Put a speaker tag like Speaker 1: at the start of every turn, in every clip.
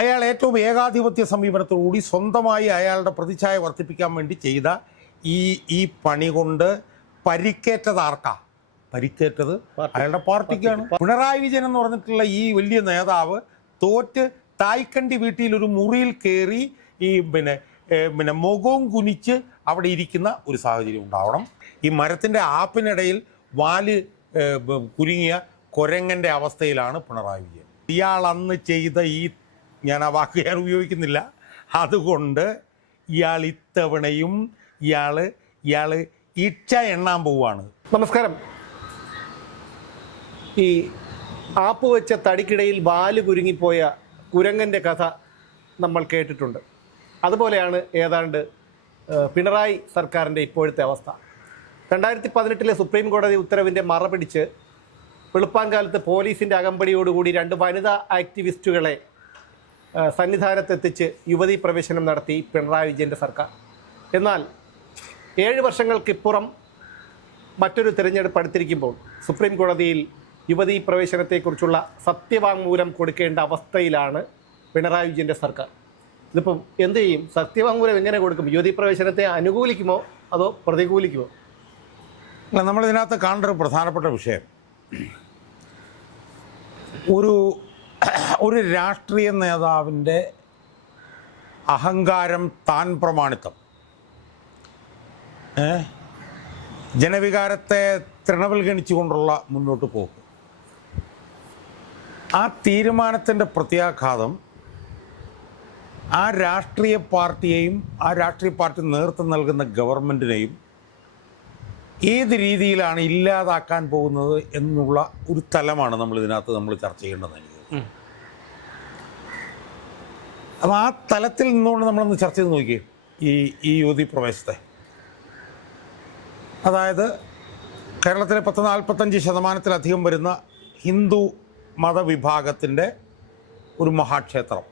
Speaker 1: അയാൾ ഏറ്റവും ഏകാധിപത്യ സമീപനത്തോടുകൂടി സ്വന്തമായി അയാളുടെ പ്രതിച്ഛായ വർദ്ധിപ്പിക്കാൻ വേണ്ടി ചെയ്ത ഈ ഈ പണി കൊണ്ട് പരിക്കേറ്റത് ആർക്കാ? പരിക്കേറ്റത് അയാളുടെ പാർട്ടിക്കാണ്. പിണറായി വിജയൻ എന്ന് പറഞ്ഞിട്ടുള്ള ഈ വലിയ നേതാവ് തോറ്റ് തായ്ക്കണ്ടി വീട്ടിൽ ഒരു മുറിയിൽ കയറി ഈ പിന്നെ പിന്നെ മുഖവും കുനിച്ച് അവിടെ ഇരിക്കുന്ന ഒരു സാഹചര്യം ഉണ്ടാവണം. ഈ മരത്തിന്റെ ആപ്പിനിടയിൽ വാൽ കുരുങ്ങിയ കൊരങ്ങന്റെ അവസ്ഥയിലാണ് പിണറായി വിജയൻ. ഇയാൾ അന്ന് ചെയ്ത ഈ ഞാൻ ആ വാക്ക് ഞാൻ ഉപയോഗിക്കുന്നില്ല. അതുകൊണ്ട് ഇയാൾ ഇത്തവണയും ഇയാൾ ഇയാൾ ഇച്ച എണ്ണാൻ പോവാണ്
Speaker 2: നമസ്കാരം. ഈ ആപ്പ് വെച്ച തടിക്കിടയിൽ വാൽ കുരുങ്ങിപ്പോയ കുരങ്ങന്റെ കഥ നമ്മൾ കേട്ടിട്ടുണ്ട്. അതുപോലെയാണ് ഏതാണ്ട് പിണറായി സർക്കാരിന്റെ ഇപ്പോഴത്തെ അവസ്ഥ. രണ്ടായിരത്തി പതിനെട്ടിലെ സുപ്രീം കോടതി ഉത്തരവിന്റെ മറ പിടിച്ച് വെളുപ്പാൻകാലത്ത് പോലീസിന്റെ അകമ്പടിയോടുകൂടി രണ്ട് വനിതാ ആക്ടിവിസ്റ്റുകളെ സന്നിധാനത്തെത്തിച്ച് യുവതീ പ്രവേശനം നടത്തി പിണറായി വിജയന്റെ സർക്കാർ. എന്നാൽ ഏഴ് വർഷങ്ങൾക്കിപ്പുറം മറ്റൊരു തിരഞ്ഞെടുപ്പ് അടുത്തിരിക്കുമ്പോൾ സുപ്രീം കോടതിയിൽ യുവതി പ്രവേശനത്തെക്കുറിച്ചുള്ള സത്യവാങ്മൂലം കൊടുക്കേണ്ട അവസ്ഥയിലാണ് പിണറായി വിജയന്റെ സർക്കാർ. ഇതിപ്പം എന്ത് ചെയ്യും? സത്യവാങ്മൂലം എങ്ങനെ കൊടുക്കും? യുവതി പ്രവേശനത്തെ അനുകൂലിക്കുമോ അതോ പ്രതികൂലിക്കുമോ?
Speaker 1: അല്ല നമ്മളിതിനകത്ത് കാണേണ്ട ഒരു പ്രധാനപ്പെട്ട വിഷയം. ഒരു ഒരു രാഷ്ട്രീയ നേതാവിന്റെ അഹങ്കാരം താൻ പ്രമാണിത്വം ജനവികാരത്തെ ജനവികാരത്തെ തൃണവൽഗണിച്ചുകൊണ്ടുള്ള മുന്നോട്ട് പോക്ക്. ആ തീരുമാനത്തിന്റെ പ്രത്യാഘാതം ആ രാഷ്ട്രീയ പാർട്ടിയെയും ആ രാഷ്ട്രീയ പാർട്ടി നേതൃത്വം നൽകുന്ന ഗവൺമെന്റിനെയും ഏത് രീതിയിലാണ് ഇല്ലാതാക്കാൻ പോകുന്നത് എന്നുള്ള ഒരു തലമാണ് നമ്മൾ ഇതിനകത്ത് നമ്മൾ ചർച്ച ചെയ്യേണ്ടത് എനിക്ക്. അപ്പം അപ്പോൾ ആ തലത്തിൽ നിന്നുകൊണ്ട് നമ്മളൊന്ന് ചർച്ച ചെയ്ത് നോക്കിയേ ഈ ഈ യുവതി പ്രവേശത്തെ. അതായത് കേരളത്തിലെ പത്ത് നാൽപ്പത്തഞ്ച് ശതമാനത്തിലധികം വരുന്ന ഹിന്ദു മതവിഭാഗത്തിന്റെ ഒരു മഹാക്ഷേത്രം.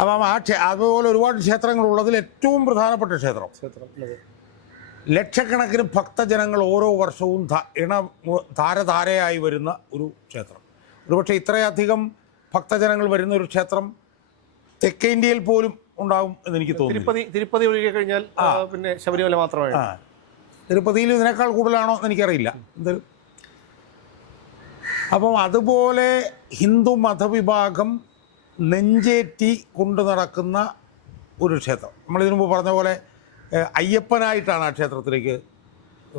Speaker 1: അപ്പം ആ ക്ഷേ അതുപോലെ ഒരുപാട് ക്ഷേത്രങ്ങളുള്ളതിൽ ഏറ്റവും പ്രധാനപ്പെട്ട ക്ഷേത്രം.
Speaker 2: ക്ഷേത്രം.
Speaker 1: ലക്ഷക്കണക്കിന് ഭക്തജനങ്ങൾ ഓരോ വർഷവും ഇണ താരതാരയായി വരുന്ന ഒരു ക്ഷേത്രം. ഒരുപക്ഷെ ഇത്രയധികം ഭക്തജനങ്ങൾ വരുന്ന ഒരു ക്ഷേത്രം തെക്കേ ഇന്ത്യയിൽ പോലും ഉണ്ടാകും എന്ന് എനിക്ക് തോന്നുന്നു
Speaker 2: തിരുപ്പതി തിരുപ്പതി ഒഴികെ കഴിഞ്ഞാൽ പിന്നെ ശബരിമല
Speaker 1: മാത്രമേ തിരുപ്പതിയിൽ ഇതിനേക്കാൾ കൂടുതലാണോ എന്ന് എനിക്കറിയില്ല. എന്തായാലും അപ്പം അതുപോലെ ഹിന്ദു മതവിഭാഗം നെഞ്ചേറ്റി കൊണ്ടു നടക്കുന്ന ഒരു ക്ഷേത്രം. നമ്മളിതിനു മുമ്പ് പറഞ്ഞ പോലെ അയ്യപ്പനായിട്ടാണ് ആ ക്ഷേത്രത്തിലേക്ക്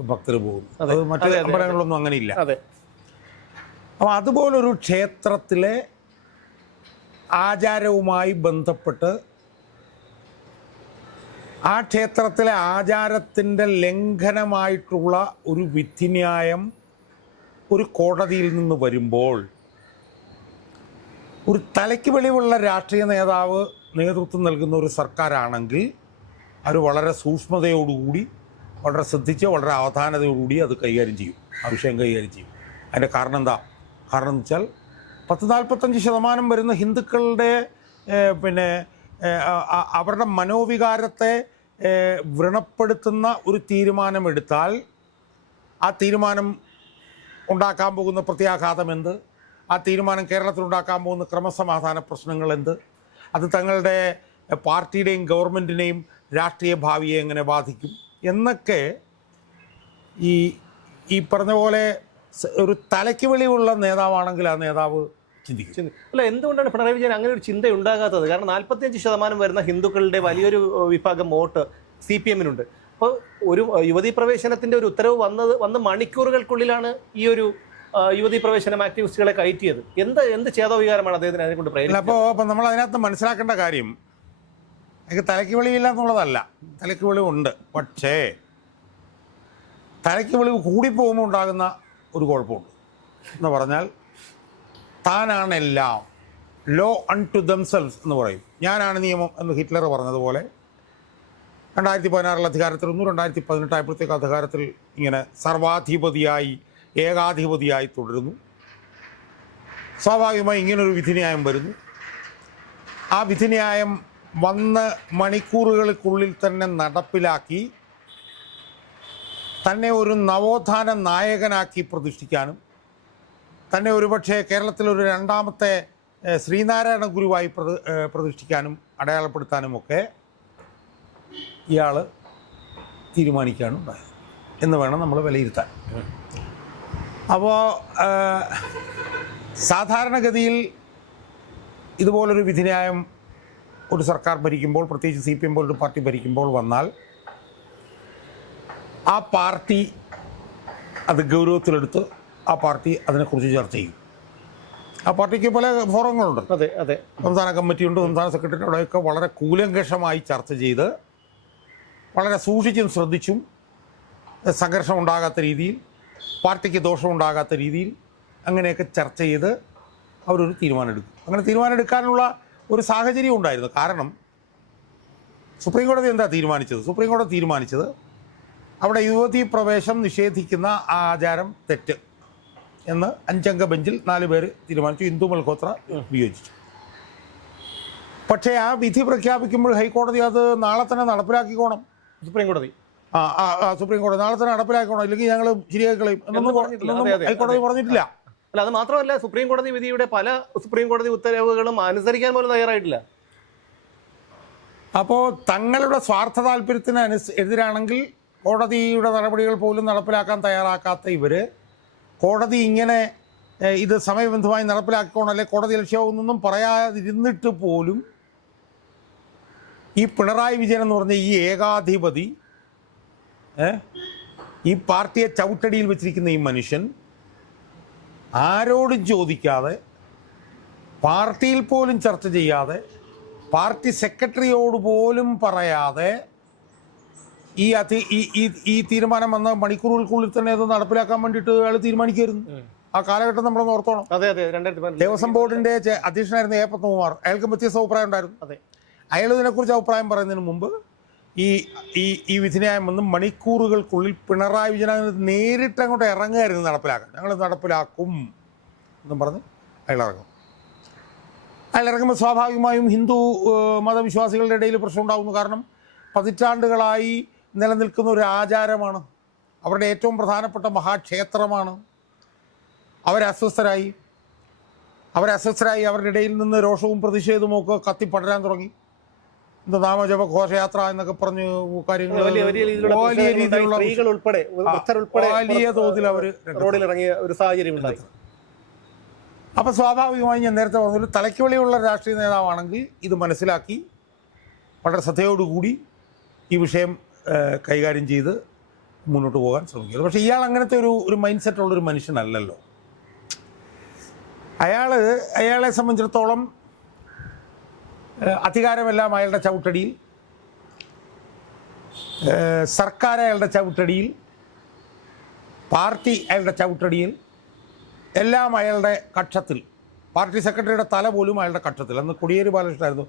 Speaker 1: ഭക്തർ പോകുന്നത്
Speaker 2: അതെ.
Speaker 1: മറ്റ്. അമ്പലങ്ങളിലൊന്നും അങ്ങനെ ഇല്ല
Speaker 2: അതെ
Speaker 1: അപ്പോൾ അതുപോലൊരു ക്ഷേത്രത്തിലെ ആചാരവുമായി ബന്ധപ്പെട്ട് ആ ക്ഷേത്രത്തിലെ ആചാരത്തിന്റെ ലംഘനമായിട്ടുള്ള ഒരു വിധിന്യായം ഒരു കോടതിയിൽ നിന്ന് വരുമ്പോൾ ഒരു തലയ്ക്ക് വെളിവുള്ള രാഷ്ട്രീയ നേതാവ് നേതൃത്വം നൽകുന്ന ഒരു സർക്കാരാണെങ്കിൽ അവർ വളരെ സൂക്ഷ്മതയോടുകൂടി വളരെ ശ്രദ്ധിച്ച് വളരെ അവധാനതയോടുകൂടി അത് കൈകാര്യം ചെയ്യും. ആ വിഷയം കൈകാര്യം ചെയ്യും. അതിന്റെ കാരണം എന്താ? കാരണം എന്ന് വെച്ചാൽ പത്ത് നാൽപ്പത്തഞ്ച് ശതമാനം വരുന്ന ഹിന്ദുക്കളുടെ പിന്നെ അവരുടെ മനോവികാരത്തെ വ്രണപ്പെടുത്തുന്ന ഒരു തീരുമാനമെടുത്താൽ ആ തീരുമാനം ഉണ്ടാക്കാൻ പോകുന്ന പ്രത്യാഘാതം എന്ത്? ആ തീരുമാനം കേരളത്തിൽ ഉണ്ടാക്കാൻ പോകുന്ന ക്രമസമാധാന പ്രശ്നങ്ങൾ എന്ത്? അത് തങ്ങളുടെ പാർട്ടിയുടെയും ഗവൺമെന്റിനെയും രാഷ്ട്രീയ ഭാവിയെ എങ്ങനെ ബാധിക്കും എന്നൊക്കെ ഈ ഈ പറഞ്ഞ പോലെ ഒരു തലയ്ക്ക് വെളിവുള്ള നേതാവാണെങ്കിൽ ആ നേതാവ് ചിന്തിക്കും.
Speaker 2: അല്ല എന്തുകൊണ്ടാണ് പിണറായി വിജയൻ അങ്ങനെ ഒരു ചിന്ത ഉണ്ടാകാത്തത്? കാരണം നാൽപ്പത്തിയഞ്ച് ശതമാനം വരുന്ന ഹിന്ദുക്കളുടെ വലിയൊരു വിഭാഗം വോട്ട് സി പി എമ്മിനുണ്ട്. അപ്പോൾ ഒരു യുവതി പ്രവേശനത്തിന്റെ ഒരു ഉത്തരവ് വന്നത് വന്ന് മണിക്കൂറുകൾക്കുള്ളിലാണ് ഈ ഒരു യുവതി പ്രവേശനം ആക്ടിവിസ്റ്റുകളെ കയറ്റിയത്. എന്ത് എന്ത് ചേതോവികാരമാണ് അദ്ദേഹത്തിന് അതിനെ കൊണ്ട്
Speaker 1: അല്ല അപ്പോൾ നമ്മൾ അതിനകത്ത് മനസ്സിലാക്കേണ്ട കാര്യം എനിക്ക് തലയ്ക്ക് വെളിയില്ല എന്നുള്ളതല്ല. തലയ്ക്ക് വെളിവുണ്ട് പക്ഷേ തലയ്ക്ക് വെളിവ് കൂടിപ്പോകുമ്പോൾ ഉണ്ടാകുന്ന ഒരു കുഴപ്പമുണ്ട്. എന്ന് പറഞ്ഞാൽ താനാണ് എല്ലാം ലോ അൺ ടു ദംസെൽസ് എന്ന് പറയും. ഞാനാണ് നിയമം എന്ന് ഹിറ്റ്ലർ പറഞ്ഞതുപോലെ രണ്ടായിരത്തി പതിനാറിൽ അധികാരത്തിൽ ഒന്നും രണ്ടായിരത്തി പതിനെട്ടായപ്പോഴത്തേക്ക് അധികാരത്തിൽ ഇങ്ങനെ സർവാധിപതിയായി ഏകാധിപതിയായി തുടരുന്നു. സ്വാഭാവികമായി ഇങ്ങനൊരു വിധിന്യായം വരുന്നു. ആ വിധിന്യായം വന്ന് മണിക്കൂറുകൾക്കുള്ളിൽ തന്നെ നടപ്പിലാക്കി തന്നെ ഒരു നവോത്ഥാന നായകനാക്കി പ്രതിഷ്ഠിക്കാനും തന്നെ ഒരുപക്ഷെ കേരളത്തിലൊരു രണ്ടാമത്തെ ശ്രീനാരായണ ഗുരുവായി പ്രതി പ്രതിഷ്ഠിക്കാനും അടയാളപ്പെടുത്താനും ഒക്കെ ഇയാൾ തീരുമാനിക്കാനുണ്ടായത് എന്ന് വേണം നമ്മൾ വിലയിരുത്താൻ. അപ്പോൾ സാധാരണഗതിയിൽ ഇതുപോലൊരു വിധിന്യായം ഒരു സർക്കാർ ഭരിക്കുമ്പോൾ പ്രത്യേകിച്ച് സി പി എം പോലൊരു പാർട്ടി ഭരിക്കുമ്പോൾ വന്നാൽ ആ പാർട്ടി അത് ഗൗരവത്തിലെടുത്ത് ആ പാർട്ടി അതിനെക്കുറിച്ച് ചർച്ച ചെയ്യും. ആ പാർട്ടിക്ക് പല ഫോറങ്ങളുണ്ട്.
Speaker 2: അതെ അതെ.
Speaker 1: സംസ്ഥാന കമ്മിറ്റിയുണ്ട് സംസ്ഥാന സെക്രട്ടറി അവിടെയൊക്കെ വളരെ കൂലങ്കഷമായി ചർച്ച ചെയ്ത് വളരെ സൂക്ഷിച്ചും ശ്രദ്ധിച്ചും സംഘർഷം ഉണ്ടാകാത്ത രീതിയിൽ പാർട്ടിക്ക് ദോഷമുണ്ടാകാത്ത രീതിയിൽ അങ്ങനെയൊക്കെ ചർച്ച ചെയ്ത് അവരൊരു തീരുമാനമെടുക്കും. അങ്ങനെ തീരുമാനമെടുക്കാനുള്ള ഒരു സാഹചര്യം ഉണ്ടായിരുന്നു. കാരണം സുപ്രീം കോടതി എന്താ തീരുമാനിച്ചത്? സുപ്രീം കോടതി തീരുമാനിച്ചത് അവിടെ യുവതി പ്രവേശം നിഷേധിക്കുന്ന ആ ആചാരം തെറ്റ് എന്ന് അഞ്ചംഗ ബെഞ്ചിൽ നാല് പേര് തീരുമാനിച്ചു. ഇന്ദു മൽഹോത്ര വിയോജിച്ചു. പക്ഷേ ആ വിധി പ്രഖ്യാപിക്കുമ്പോൾ ഹൈക്കോടതി അത് നാളെ തന്നെ നടപ്പിലാക്കിക്കോണം.
Speaker 2: സുപ്രീം കോടതി
Speaker 1: ആ ആ, സുപ്രീംകോടതി സുപ്രീം കോടതി നാളെ തന്നെ നടപ്പിലാക്കണം ഇല്ലെങ്കിൽ ഞങ്ങൾ ശരിയാക്കി കളയും. എന്നൊന്നും ഹൈക്കോടതി പറഞ്ഞിട്ടില്ല.
Speaker 2: അല്ല അത് മാത്രമല്ല സുപ്രീം കോടതി വിധിയുടെ പല സുപ്രീം കോടതി ഉത്തരവുകളും അനുസരിക്കാൻ പോലും തയ്യാറായിട്ടില്ല.
Speaker 1: അപ്പോൾ തങ്ങളുടെ സ്വാർത്ഥ താല്പര്യത്തിന് അനുസ് എതിരാണെങ്കിൽ കോടതിയുടെ നടപടികൾ പോലും നടപ്പിലാക്കാൻ തയ്യാറാക്കാത്ത ഇവർ കോടതി ഇങ്ങനെ ഇത് സമയബന്ധമായി നടപ്പിലാക്കണം അല്ലെ കോടതി ലക്ഷ്യമൊന്നും പറയാതിരുന്നിട്ട് പോലും ഈ പിണറായി വിജയൻ എന്ന് പറഞ്ഞ ഈ ഏകാധിപതി ഈ പാർട്ടിയെ ചവിട്ടടിയിൽ വെച്ചിരിക്കുന്ന ഈ മനുഷ്യൻ ആരോടും ചോദിക്കാതെ പാർട്ടിയിൽ പോലും ചർച്ച ചെയ്യാതെ പാർട്ടി സെക്രട്ടറിയോട് പോലും പറയാതെ ഈ അതി ഈ തീരുമാനം വന്ന മണിക്കൂറുകൾക്കുള്ളിൽ തന്നെ അത് നടപ്പിലാക്കാൻ വേണ്ടിയിട്ട് അയാൾ തീരുമാനിക്കായിരുന്നു ആ കാലഘട്ടം നമ്മൾ ഓർത്തോണം.
Speaker 2: അതെ അതെ
Speaker 1: ദേവസ്വം ബോർഡിന്റെ അധ്യക്ഷനായിരുന്നു അധ്യക്ഷനായിരുന്ന എ പത്മകുമാർ അയാൾക്ക് വ്യത്യസ്ത അഭിപ്രായം ഉണ്ടായിരുന്നു.
Speaker 2: അതെ.
Speaker 1: അയാൾ ഇതിനെക്കുറിച്ച് അഭിപ്രായം പറയുന്നതിന് മുമ്പ് ഈ ഈ ഈ വിധിന്യായം വന്ന് മണിക്കൂറുകൾക്കുള്ളിൽ പിണറായി വിജയൻ അതിന് നേരിട്ട് അങ്ങോട്ട് ഇറങ്ങുകയായിരുന്നു നടപ്പിലാക്കാൻ. ഞങ്ങൾ നടപ്പിലാക്കും എന്നും പറഞ്ഞ് അയാൾ ഇറങ്ങും അയാൾ ഇറങ്ങുമ്പോൾ സ്വാഭാവികമായും ഹിന്ദു മതവിശ്വാസികളുടെ ഇടയിൽ പ്രശ്നം ഉണ്ടാകുന്നു കാരണം പതിറ്റാണ്ടുകളായി നിലനിൽക്കുന്ന ഒരു ആചാരമാണ്. അവരുടെ ഏറ്റവും പ്രധാനപ്പെട്ട മഹാക്ഷേത്രമാണ്. അവരസ്വസ്ഥരായി അവരസ്വസ്ഥരായി അവരുടെ ഇടയിൽ നിന്ന് രോഷവും പ്രതിഷേധവും ഒക്കെ കത്തി പടരാൻ തുടങ്ങി. നാമജപ ഘോഷയാത്ര എന്നൊക്കെ പറഞ്ഞ് കാര്യങ്ങൾ
Speaker 2: വലിയ രീതിയിലുള്ള സ്ത്രീകൾ ഉൾപ്പെടെ
Speaker 1: വലിയ തോതിൽ അവർ
Speaker 2: റോഡിൽ ഇറങ്ങിയ ഒരു സാഹചര്യം ഉണ്ടായി
Speaker 1: അപ്പോൾ സ്വാഭാവികമായി ഞാൻ നേരത്തെ പറഞ്ഞൊരു തലയ്ക്ക് വെളിയുള്ള രാഷ്ട്രീയ നേതാവാണെങ്കിൽ ഇത് മനസ്സിലാക്കി വളരെ ശ്രദ്ധയോടുകൂടി ഈ വിഷയം കൈകാര്യം ചെയ്ത് മുന്നോട്ട് പോകാൻ ശ്രമിക്കുന്നത് പക്ഷേ ഇയാൾ അങ്ങനത്തെ ഒരു ഒരു മൈൻഡ് സെറ്റുള്ളൊരു മനുഷ്യനല്ലല്ലോ. അയാൾ അയാളെ സംബന്ധിച്ചിടത്തോളം അധികാരമെല്ലാം അയാളുടെ ചവിട്ടടിയിൽ. സർക്കാർ അയാളുടെ ചവിട്ടടിയിൽ. പാർട്ടി അയാളുടെ ചവിട്ടടിയിൽ. എല്ലാം അയാളുടെ കക്ഷത്തിൽ. പാർട്ടി സെക്രട്ടറിയുടെ തല പോലും അയാളുടെ കക്ഷത്തിൽ. അന്ന് കൊടിയേരി ബാലകൃഷ്ണനായിരുന്നു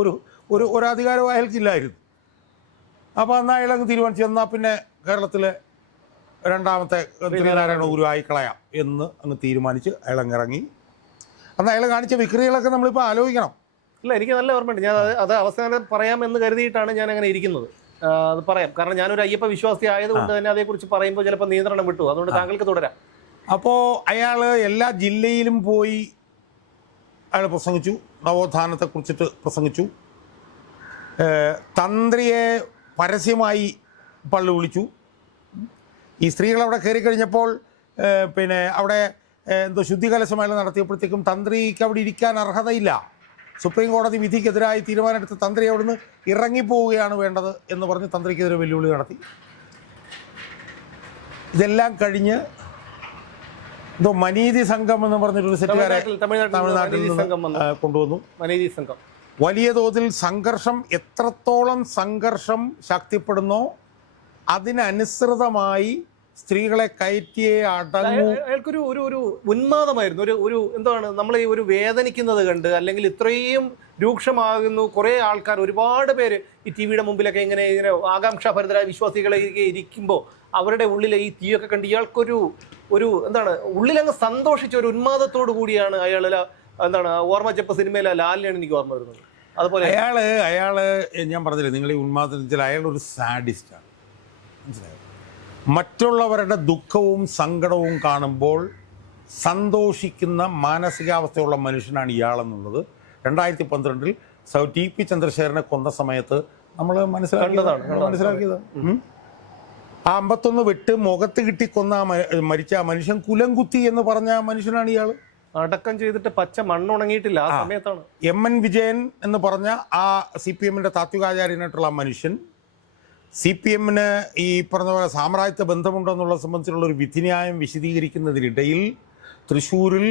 Speaker 1: ഒരു ഒരു ഒരു അധികാരവും അയാൾക്കില്ലായിരുന്നു. അപ്പോൾ അന്ന് അയാൾ അങ്ങ് തീരുമാനിച്ചു എന്നാൽ പിന്നെ കേരളത്തിലെ രണ്ടാമത്തെ ശ്രീനാരായണ കളയാം എന്ന് അങ്ങ് തീരുമാനിച്ച് അയാൾ അങ്ങ് ഇറങ്ങി. അന്ന് അയാൾ കാണിച്ച വിക്രികളൊക്കെ നമ്മളിപ്പോൾ ആലോചിക്കണം.
Speaker 2: ഇല്ല എനിക്ക് നല്ല ഓർമ്മയുണ്ട്. ഞാൻ അത് അത് അവസാനം പറയാമെന്ന് കരുതിയിട്ടാണ് ഞാൻ അങ്ങനെ ഇരിക്കുന്നത് അത് പറയാം. കാരണം ഞാനൊരു അയ്യപ്പ വിശ്വാസി ആയതുകൊണ്ട് തന്നെ അതേക്കുറിച്ച് പറയുമ്പോൾ ചിലപ്പോൾ നിയന്ത്രണം വിട്ടു. അതുകൊണ്ട് താങ്കൾക്ക് തുടരാം.
Speaker 1: അപ്പോൾ അയാൾ എല്ലാ ജില്ലയിലും പോയി അയാൾ പ്രസംഗിച്ചു. നവോത്ഥാനത്തെക്കുറിച്ചിട്ട് പ്രസംഗിച്ചു. തന്ത്രിയെ പരസ്യമായി പള്ളി വിളിച്ചു. ഈ സ്ത്രീകൾ അവിടെ കയറി കഴിഞ്ഞപ്പോൾ പിന്നെ അവിടെ എന്തോ ശുദ്ധികലശമേള നടത്തിയപ്പോഴത്തേക്കും തന്ത്രിക്ക് അവിടെ ഇരിക്കാൻ അർഹതയില്ല. സുപ്രീം കോടതി വിധിക്കെതിരായി തീരുമാനമെടുത്ത തന്ത്രി അവിടുന്ന് ഇറങ്ങിപ്പോവുകയാണ് വേണ്ടത് എന്ന് പറഞ്ഞ് തന്ത്രിക്കെതിരെ വെല്ലുവിളി നടത്തി. ഇതെല്ലാം കഴിഞ്ഞ് എന്തോ മനീതി സംഘം എന്ന് പറഞ്ഞിട്ട് സെറ്റുകാരെ
Speaker 2: തമിഴ്നാട്ടിൽ
Speaker 1: നിന്ന് കൊണ്ടുവന്നു.
Speaker 2: മനീതി സംഘം.
Speaker 1: വലിയ തോതിൽ സംഘർഷം എത്രത്തോളം സംഘർഷം ശക്തിപ്പെടുന്നോ അതിനനുസൃതമായി സ്ത്രീകളെ കയറ്റിയേ അടങ്ങൂ.
Speaker 2: അയാൾക്കൊരു ഒരു ഒരു ഉന്മാദമായിരുന്നു. ഒരു ഒരു എന്താണ് നമ്മൾ ഈ ഒരു വേദനിക്കുന്നത് കണ്ട് അല്ലെങ്കിൽ ഇത്രയും രൂക്ഷമാകുന്നു. കുറേ ആൾക്കാർ ഒരുപാട് പേര് ഈ ടി വിയുടെ മുമ്പിലൊക്കെ ഇങ്ങനെ ഇങ്ങനെ ആകാംക്ഷാഭരിതരായ വിശ്വാസികളെ ഇരിക്കുമ്പോൾ അവരുടെ ഉള്ളിലെ ഈ തീയൊക്കെ കണ്ട് ഇയാൾക്കൊരു ഒരു എന്താണ് ഉള്ളിലങ്ങ് സന്തോഷിച്ച ഒരു ഉന്മാദത്തോടു കൂടിയാണ് അയാൾ എന്താണ് ഓർമ്മച്ചപ്പ സിനിമയിലെ ലാലിനാണ് എനിക്ക് ഓർമ്മ വരുന്നത്. അതുപോലെ
Speaker 1: അയാൾ അയാൾ ഞാൻ പറഞ്ഞില്ലേ നിങ്ങൾ ഈ ഉന്മാദത്തിൽ അയാളൊരു സാഡിസ്റ്റാണ്. മനസ്സിലായോ? മറ്റുള്ളവരുടെ ദുഃഖവും സങ്കടവും കാണുമ്പോൾ സന്തോഷിക്കുന്ന മാനസികാവസ്ഥയുള്ള മനുഷ്യനാണ് ഇയാളെന്നുള്ളത്. രണ്ടായിരത്തി പന്ത്രണ്ടിൽ സൗ ടി പി ചന്ദ്രശേഖരനെ കൊന്ന സമയത്ത് നമ്മൾ
Speaker 2: മനസ്സിലാക്കിയതാണ്.
Speaker 1: മനസ്സിലാക്കിയത്. ആ അമ്പത്തൊന്ന് വിട്ട് മുഖത്ത് കിട്ടി കൊന്ന മരിച്ച ആ മനുഷ്യൻ കുലംകുത്തി എന്ന് പറഞ്ഞ ആ മനുഷ്യനാണ് ഇയാൾ
Speaker 2: അടക്കം ചെയ്തിട്ട് പച്ച മണ്ണുണങ്ങിയിട്ടില്ല ആ. സമയത്താണ്.
Speaker 1: എം എൻ വിജയൻ എന്ന് പറഞ്ഞ ആ സി പി എമ്മിന്റെ താത്വികാചാര്യനായിട്ടുള്ള ആ മനുഷ്യൻ സി പി എമ്മിന് ഈ പറഞ്ഞ പോലെ സാമ്രാജ്യത്വ ബന്ധമുണ്ടെന്നുള്ള സംബന്ധിച്ചുള്ള ഒരു വിധിന്യായം വിശദീകരിക്കുന്നതിനിടയിൽ തൃശ്ശൂരിൽ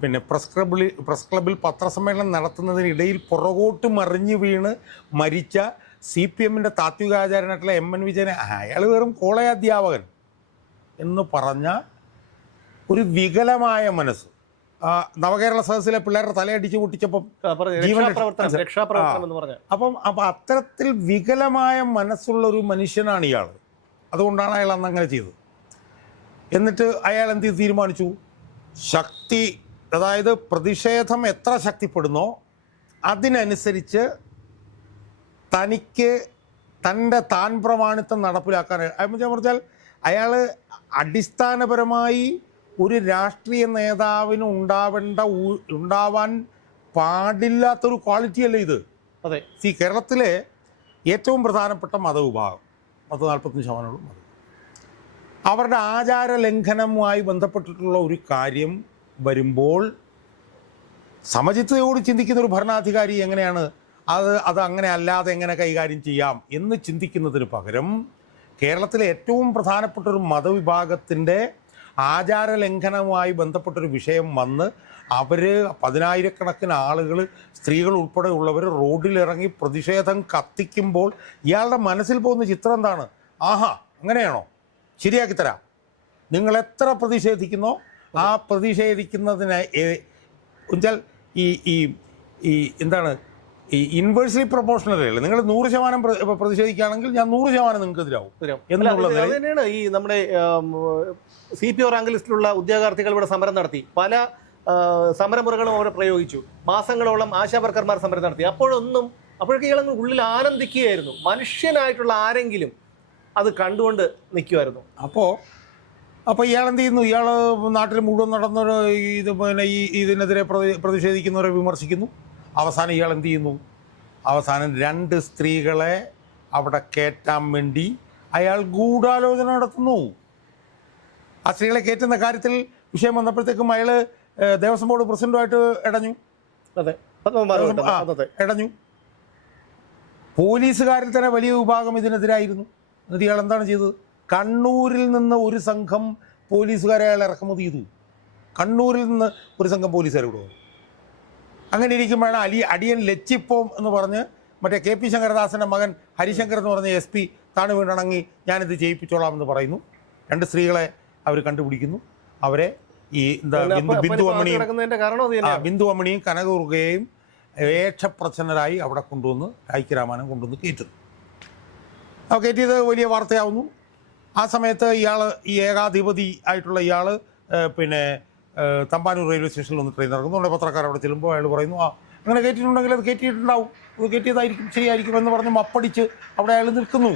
Speaker 1: പിന്നെ പ്രസ് ക്ലബിൽ പ്രസ് ക്ലബിൽ പത്രസമ്മേളനം നടത്തുന്നതിനിടയിൽ പുറകോട്ട് മറിഞ്ഞു വീണ് മരിച്ച സി പി എമ്മിന്റെ താത്വികാചാര്യനായിട്ടുള്ള എം എൻ വിജയനെ അയാൾ വെറും കോളേജ് അധ്യാപകൻ എന്ന് പറഞ്ഞ ഒരു വികലമായ മനസ്സ് നവകേരള സദസ്സിലെ പിള്ളേരുടെ തലയടിച്ച് പൊട്ടിച്ചപ്പം അപ്പം അപ്പം അത്തരത്തിൽ വികലമായ മനസ്സുള്ള ഒരു മനുഷ്യനാണ് ഇയാൾ. അതുകൊണ്ടാണ് അയാൾ അന്ന് അങ്ങനെ ചെയ്തത്. എന്നിട്ട് അയാൾ എന്ത് ചെയ്ത് തീരുമാനിച്ചു? ശക്തി അതായത് പ്രതിഷേധം എത്ര ശക്തിപ്പെടുന്നോ അതിനനുസരിച്ച് തനിക്ക് തന്റെ താൻ പ്രമാണിത്വം നടപ്പിലാക്കാൻ എന്ന് പറഞ്ഞാൽ അയാൾ അടിസ്ഥാനപരമായി ഒരു രാഷ്ട്രീയ നേതാവിന് ഉണ്ടാവേണ്ട ഉണ്ടാവാൻ പാടില്ലാത്തൊരു ക്വാളിറ്റിയല്ലേ ഇത്?
Speaker 2: അതെ.
Speaker 1: ഈ കേരളത്തിലെ ഏറ്റവും പ്രധാനപ്പെട്ട മതവിഭാഗം പത്ത് നാൽപ്പത്തഞ്ച് ശതമാനമുള്ള മതം. അവരുടെ ആചാര ലംഘനവുമായി ബന്ധപ്പെട്ടിട്ടുള്ള ഒരു കാര്യം വരുമ്പോൾ സമചിത്തയോട് ചിന്തിക്കുന്ന ഒരു ഭരണാധികാരി എങ്ങനെയാണ്? അത് അത് അങ്ങനെ അല്ലാതെ എങ്ങനെ കൈകാര്യം ചെയ്യാം എന്ന് ചിന്തിക്കുന്നതിന് പകരം കേരളത്തിലെ ഏറ്റവും പ്രധാനപ്പെട്ട ഒരു മതവിഭാഗത്തിന്റെ ആചാര ലംഘനവുമായി ബന്ധപ്പെട്ടൊരു വിഷയം വന്ന് അവർ പതിനായിരക്കണക്കിന് ആളുകൾ സ്ത്രീകൾ ഉൾപ്പെടെ ഉള്ളവർ റോഡിലിറങ്ങി പ്രതിഷേധം കത്തിക്കുമ്പോൾ ഇയാളുടെ മനസ്സിൽ പോകുന്ന ചിത്രം എന്താണ്? ആഹാ അങ്ങനെയാണോ? ശരിയാക്കി തരാം. നിങ്ങൾ എത്ര പ്രതിഷേധിക്കുന്നോ ആ പ്രതിഷേധിക്കുന്നതിന് എന്നുവെച്ചാൽ ഈ ഈ എന്താണ് ഈ ഇൻവേഴ്സ്ലി പ്രൊപ്പോർഷണൽ അല്ലേ? നിങ്ങൾ നൂറ് ശതമാനം പ്ര- പ്രതിഷേധിക്കുകയാണെങ്കിൽ ഞാൻ നൂറ് ശതമാനം നിങ്ങൾക്ക് എതിരാവും
Speaker 2: തന്നെയാണ് ഈ നമ്മുടെ സി പി ഒ റാങ്ക് ലിസ്റ്റിലുള്ള ഉദ്യോഗാർത്ഥികൾ ഇവിടെ സമരം നടത്തി. പല സമരമുറകളും അവർ പ്രയോഗിച്ചു. മാസങ്ങളോളം ആശാവർക്കർമാർ സമരം നടത്തി. അപ്പോഴൊന്നും അപ്പോഴൊക്കെ ഇയാളങ്ങ് ഉള്ളിൽ ആനന്ദിക്കുകയായിരുന്നു. മനുഷ്യനായിട്ടുള്ള ആരെങ്കിലും അത് കണ്ടുകൊണ്ട് നിൽക്കുമായിരുന്നു.
Speaker 1: അപ്പോൾ അപ്പോൾ ഇയാൾ എന്ത് ചെയ്യുന്നു? ഇയാൾ നാട്ടിൽ മുഴുവൻ നടന്നൊരു ഇത് പിന്നെ ഈ ഇതിനെതിരെ പ്രതി പ്രതിഷേധിക്കുന്നവരെ വിമർശിക്കുന്നു? അവസാനം ഇയാൾ എന്ത് ചെയ്യുന്നു? അവസാനം രണ്ട് സ്ത്രീകളെ അവിടെ കയറ്റാൻ വേണ്ടി അയാൾ ഗൂഢാലോചന നടത്തുന്നു. ആ സ്ത്രീകളെ കയറ്റുന്ന കാര്യത്തിൽ വിഷയം വന്നപ്പോഴത്തേക്കും അയാൾ ദേവസ്വം ബോർഡ് പ്രസിഡന്റുമായിട്ട് ഇടഞ്ഞു.
Speaker 2: അതെ
Speaker 1: ഇടഞ്ഞു. പോലീസുകാരിൽ തന്നെ വലിയ വിഭാഗം ഇതിനെതിരായിരുന്നു. എന്നിട്ട് ഇയാൾ എന്താണ് ചെയ്തത്? കണ്ണൂരിൽ നിന്ന് ഒരു സംഘം പോലീസുകാരെ അയാൾ ഇറക്കുമതി ചെയ്തു. കണ്ണൂരിൽ നിന്ന് ഒരു സംഘം പോലീസുകാരെ ഇവിടെ അങ്ങനെ ഇരിക്കുമ്പോഴാണ് അലി അടിയൻ ലച്ചിപ്പോം എന്ന് പറഞ്ഞ് മറ്റേ കെ പി ശങ്കരദാസന്റെ മകൻ ഹരിശങ്കർ എന്ന് പറഞ്ഞ എസ് പി താണ് വീണണങ്ങി ഞാനിത് ചെയ്യിപ്പിച്ചോളാം എന്ന് പറയുന്നു. രണ്ട് സ്ത്രീകളെ അവർ കണ്ടുപിടിക്കുന്നു. അവരെ ഈ എന്താ ബിന്ദു ബിന്ദു അമ്മണിയും ബിന്ദു അമ്മണിയും കനകുറുകയും ഏക്ഷപ്രച്ഛന്നരായി അവിടെ കൊണ്ടുവന്ന് ഐക്യരാമാനം കൊണ്ടുവന്ന് കയറ്റുന്നു. ആ കയറ്റിയത് വലിയ വാർത്തയാവുന്നു. ആ സമയത്ത് ഇയാൾ ഈ ഏകാധിപതി ആയിട്ടുള്ള ഇയാൾ പിന്നെ തമ്പാനൂർ റെയിൽവേ സ്റ്റേഷനിൽ ഒന്ന് ട്രെയിൻ ഇറങ്ങുന്നു. നമ്മുടെ പത്രക്കാർ അവിടെ ചെല്ലുമ്പോൾ അയാൾ പറയുന്നു ആ അങ്ങനെ കയറ്റിയിട്ടുണ്ടെങ്കിൽ അത് കയറ്റിയിട്ടുണ്ടാവും അത് കയറ്റിയതായിരിക്കും ശരിയായിരിക്കും എന്ന് പറഞ്ഞ് മപ്പടിച്ച് അവിടെ അയാൾ നിൽക്കുന്നു.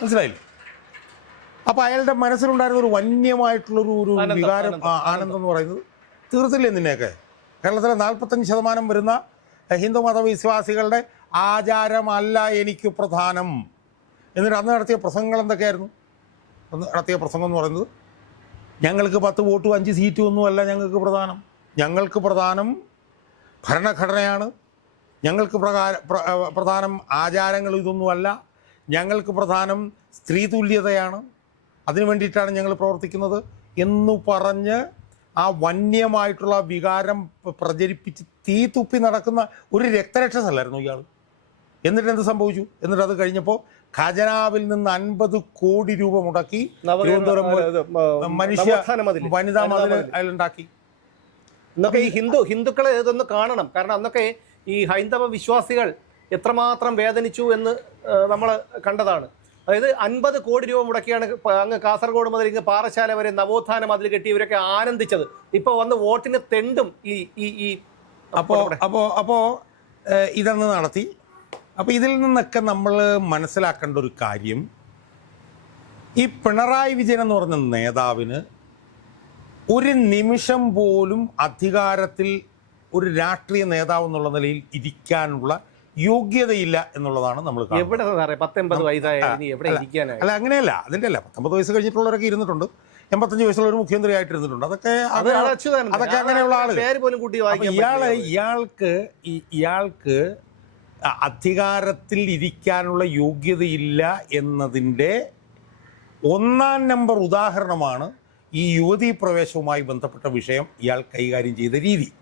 Speaker 1: മനസ്സിലായില്ലേ? അപ്പോൾ അയാളുടെ മനസ്സിലുണ്ടായിരുന്ന ഒരു വന്യമായിട്ടുള്ളൊരു ഒരു വികാരം
Speaker 2: ആനന്ദം,
Speaker 1: എന്ന് പറയുന്നത് തീർത്തില്ലേ നിന്നെയൊക്കെ? കേരളത്തിലെ നാൽപ്പത്തഞ്ച് ശതമാനം വരുന്ന ഹിന്ദുമത ഹിന്ദു മതവിശ്വാസികളുടെ ആചാരമല്ല എനിക്ക് പ്രധാനം. എന്നിട്ട് അന്ന് നടത്തിയ പ്രസംഗങ്ങൾ എന്തൊക്കെയായിരുന്നു? അന്ന് നടത്തിയ പ്രസംഗം എന്ന് പറയുന്നത് ഞങ്ങൾക്ക് പത്ത് വോട്ടും അഞ്ച് സീറ്റും ഒന്നുമല്ല ഞങ്ങൾക്ക് പ്രധാനം. ഞങ്ങൾക്ക് പ്രധാനം ഭരണഘടനയാണ്. ഞങ്ങൾക്ക് പ്രകാര പ്രധാനം ആചാരങ്ങൾ ഇതൊന്നുമല്ല ഞങ്ങൾക്ക് പ്രധാനം സ്ത്രീ തുല്യതയാണ് അതിനു വേണ്ടിയിട്ടാണ് ഞങ്ങൾ പ്രവർത്തിക്കുന്നത് എന്ന് പറഞ്ഞ് ആ വന്യമായിട്ടുള്ള വികാരം പ്രചരിപ്പിച്ച് തീ തുപ്പി നടക്കുന്ന ഒരു രക്തരക്ഷസല്ലായിരുന്നു ഇയാൾ എന്നിട്ട് എന്ത് സംഭവിച്ചു? എന്നിട്ട് അത് കഴിഞ്ഞപ്പോൾ ഖജനാവിൽ നിന്ന് അൻപത് കോടി രൂപ മുടക്കി തിരുവനന്തപുരം മനുഷ്യ വനിതാ മതിൽ മതിൽ.
Speaker 2: ഇന്നൊക്കെ ഈ ഹിന്ദു ഹിന്ദുക്കളെ ഇതൊന്ന് കാണണം. കാരണം അന്നൊക്കെ ഈ ഹൈന്ദവ വിശ്വാസികൾ എത്രമാത്രം വേദനിച്ചു എന്ന് നമ്മൾ കണ്ടതാണ്. അതായത് അൻപത് കോടി രൂപ മുടക്കിയാണ് അങ്ങ് കാസർഗോഡ് മുതൽ ഇങ്ങ് പാറശാല വരെ നവോത്ഥാന മതിൽ കെട്ടി ഇവരൊക്കെ ആനന്ദിച്ചത്. ഇപ്പൊ വന്ന് വോട്ടിന് തെണ്ടും ഈ ഈ ഈ
Speaker 1: അപ്പോൾ അപ്പോൾ അപ്പോൾ ഇതന്ന് നടത്തി. അപ്പോൾ ഇതിൽ നിന്നൊക്കെ നമ്മൾ മനസ്സിലാക്കേണ്ട ഒരു കാര്യം ഈ പിണറായി വിജയൻ എന്ന് പറഞ്ഞ നേതാവിന് ഒരു നിമിഷം പോലും അധികാരത്തിൽ ഒരു രാഷ്ട്രീയ നേതാവ് എന്നുള്ള നിലയിൽ ഇരിക്കാനുള്ള യോഗ്യതയില്ല എന്നുള്ളതാണ് നമ്മൾ
Speaker 2: എവിടെ പത്തൊമ്പത് വയസ്സായ.
Speaker 1: അല്ല അങ്ങനെയല്ല. അതിന്റെ അല്ല പത്തൊമ്പത് വയസ്സ് കഴിഞ്ഞിട്ടുള്ളവരൊക്കെ ഇരുന്നിട്ടുണ്ട്. എൺപത്തഞ്ച് വയസ്സുള്ള ഒരു മുഖ്യമന്ത്രി ആയിട്ട് ഇരുന്നിട്ടുണ്ട് അതൊക്കെ. അതൊക്കെ അങ്ങനെയുള്ള ആൾ
Speaker 2: ഇയാൾ
Speaker 1: ഇയാൾക്ക് ഇയാൾക്ക് അധികാരത്തിൽ ഇരിക്കാനുള്ള യോഗ്യതയില്ല എന്നതിന്റെ ഒന്നാം നമ്പർ ഉദാഹരണമാണ് ഈ യുവതീ പ്രവേശവുമായി ബന്ധപ്പെട്ട വിഷയം ഇയാൾ കൈകാര്യം ചെയ്ത രീതി.